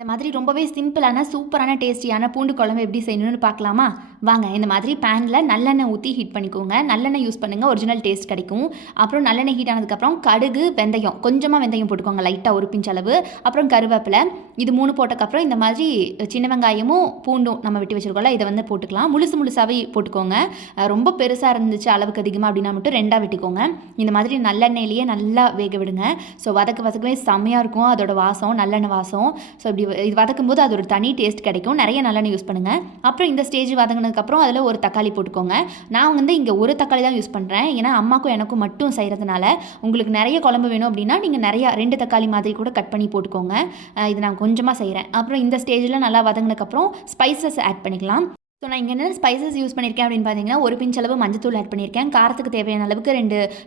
இந்த மாதிரி ரொம்பவே சிம்பிளான, சூப்பரான, டேஸ்டியான பூண்டு குழம்பு எப்படி செய்யணும்னு பார்க்கலாமா? வாங்க. இந்த மாதிரி பேனில் நல்லெண்ணெய் ஊற்றி ஹீட் பண்ணிக்கோங்க. நல்லெண்ணெய் யூஸ் பண்ணுங்கள், ஒரிஜினல் டேஸ்ட் கிடைக்கும். அப்புறம் நல்லெண்ணெய் ஹீட் ஆனதுக்கப்புறம் கடுகு, வெந்தயம் கொஞ்சமாக வெந்தயம் போட்டுக்கோங்க, லைட்டாக ஒரு பிஞ்ச் அளவு. அப்புறம் கருவேப்பிலை, இது 3 போட்டக்கப்புறம் இந்த மாதிரி சின்ன வெங்காயமும் பூண்டும் நம்ம வெட்டி வச்சுருக்கோம்ல, இதை வந்து போட்டுக்கலாம். முழுசாகவே போட்டுக்கோங்க. ரொம்ப பெருசாக இருந்துச்சு அளவுக்கு அதிகமாக அப்படின்னா மட்டும் 2ஆக வெட்டிக்கோங்க. இந்த மாதிரி நல்லெண்ணெயிலேயே நல்லா வேக விடுங்க. ஸோ வதக்கவே செம்மையாக இருக்கும் அதோட வாசம், நல்லெண்ணெய் வாசம். ஸோ இப்படி இது வதக்கும்போது அது ஒரு தனி டேஸ்ட் கிடைக்கும். நிறைய நல்லெண்ணெய் யூஸ் பண்ணுங்கள். அப்புறம் இந்த ஸ்டேஜ் வதங்கினதுக்கப்புறம் அதில் ஒரு தக்காளி போட்டுக்கோங்க. நான் வந்து இங்கே ஒரு தக்காளி தான் யூஸ் பண்ணுறேன். ஏன்னா அம்மாக்கும் எனக்கும் மட்டும் செய்கிறதுனால. உங்களுக்கு நிறைய குழம்பு வேணும் அப்படின்னா நீங்கள் நிறையா 2 தக்காளி மாதிரி கூட கட் பண்ணி போட்டுக்கோங்க. இது நான் கொஞ்சமாக செய்கிறேன். அப்புறம் இந்த ஸ்டேஜில் நல்லா வதங்கினதுக்கப்புறம் ஸ்பைசஸ் ஆட் பண்ணிக்கலாம். ஸோ நான் இங்கே என்ன ஸ்பைசஸ் யூஸ் பண்ணியிருக்கேன் அப்படின்னு பார்த்தீங்கன்னா, ஒரு பிஞ்ச் அளவு மஞ்சத்தூள் ஆட் பண்ணியிருக்கேன். காரத்துக்கு தேவையான அளவுக்கு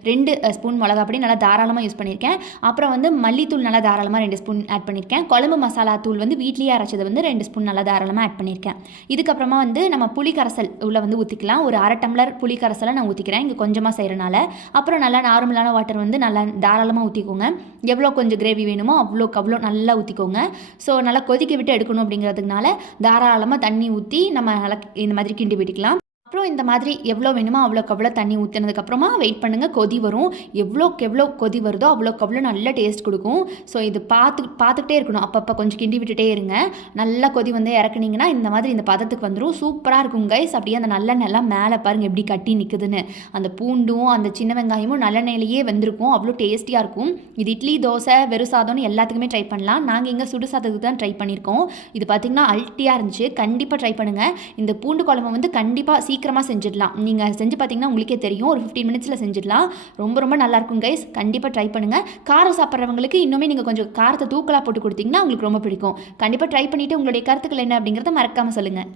2 ஸ்பூன் மிளகா பொடி நல்லா தாராளமாக யூஸ் பண்ணியிருக்கேன். அப்புறம் வந்து மல்லித்தூள் நல்லா தாராளமாக 2 ஸ்பூன் ஆட் பண்ணியிருக்கேன். குழம்பு மசாலா தூள் வந்து வீட்லேயே அரைச்சது வந்து 2 ஸ்பூன் நல்லா தாராளமாக ஆட் பண்ணியிருக்கேன். இதுக்கப்புறமா வந்து நம்ம புளி கரைசல் உள்ளே வந்து ஊற்றிக்கலாம். ஒரு 1/2 டம்ளர் புளி கரைசலை நான் ஊற்றிக்கிறேன், இங்கே கொஞ்சமாக செய்கிறனால. அப்புறம் நல்லா நார்மலான வாட்டர் வந்து நல்லா தாராளமாக ஊற்றிக்கோங்க. எவ்வளோ கொஞ்சம் கிரேவி வேணுமோ அவ்வளோ நல்லா ஊற்றிக்கோங்க. ஸோ நல்லா கொதிக்க விட்டு எடுக்கணும் அப்படிங்கிறதுனால தாராளமாக தண்ணி ஊற்றி நம்ம நல்லா இந்த மாதிரி கிண்டி விட்டுக்கலாம். அப்புறம் இந்த மாதிரி எவ்வளோ வேணுமோ அவ்வளோக்கு தண்ணி ஊற்றினதுக்கப்புறமா வெயிட் பண்ணுங்கள், கொதி வரும். எவ்வளோ கொதி வருதோ அவ்வளோக்கு நல்ல டேஸ்ட் கொடுக்கும். ஸோ இது பார்த்துக்கிட்டே இருக்கணும், அப்பப்போ கொஞ்சம் கிண்டி விட்டுட்டே இருங்க. நல்லா கொதி வந்து இறக்குனீங்கன்னா இந்த மாதிரி இந்த பதத்துக்கு வந்துடும். சூப்பராக இருக்கும் கைஸ். அப்படியே அந்த நல்லெண்ணெய்லாம் மேலே பாருங்கள் எப்படி கட்டி நிற்குதுன்னு. அந்த பூண்டும் அந்த சின்ன வெங்காயமும் நல்லெண்ணெயிலேயே வெந்திருக்கும். அவ்வளோ டேஸ்டியாக இருக்கும். இது இட்லி, தோசை, வெறும் சாதம்னு எல்லாத்துக்குமே ட்ரை பண்ணலாம். நாங்கள் இங்கே சுடு சாதத்துக்கு தான் ட்ரை பண்ணியிருக்கோம். இது பார்த்திங்கன்னா அல்ட்டியாக இருந்துச்சு. கண்டிப்பாக ட்ரை பண்ணுங்கள். இந்த பூண்டு குழம்பு வந்து கண்டிப்பாக சீக்கிரமாக செஞ்சிடலாம். நீங்கள் செஞ்சு பார்த்தீங்கன்னா உங்களுக்கே தெரியும், ஒரு 15 மினிட்ஸில் செஞ்சிடலாம். ரொம்ப நல்லாயிருக்கும் கைஸ். கண்டிப்பாக ட்ரை பண்ணுங்கள். காரம் சாப்பிட்றவங்களுக்கு இன்னுமே நீங்கள் கொஞ்சம் காரத்தை தூக்கலாக போட்டு கொடுத்தீங்கன்னா உங்களுக்கு ரொம்ப பிடிக்கும். கண்டிப்பாக ட்ரை பண்ணிவிட்டு உங்களுடைய கருத்துக்கள் என்ன அப்படிங்கிறத மறக்காமல் சொல்லுங்கள்.